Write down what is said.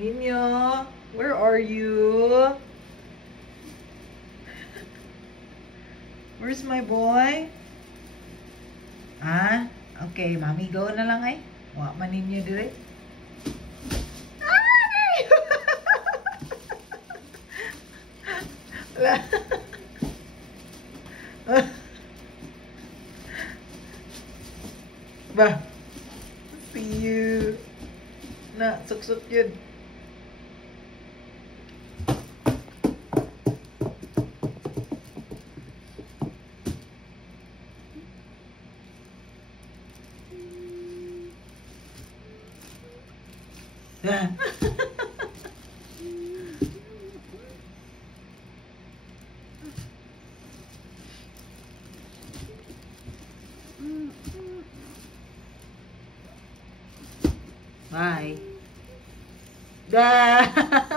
Inyo, where are you? Where's my boy? Ah, okay, mami go na lang ay. Wa man ninyo dire. Ay! Bah, see you. Na, suksok yun. Yeah. Bye. Da.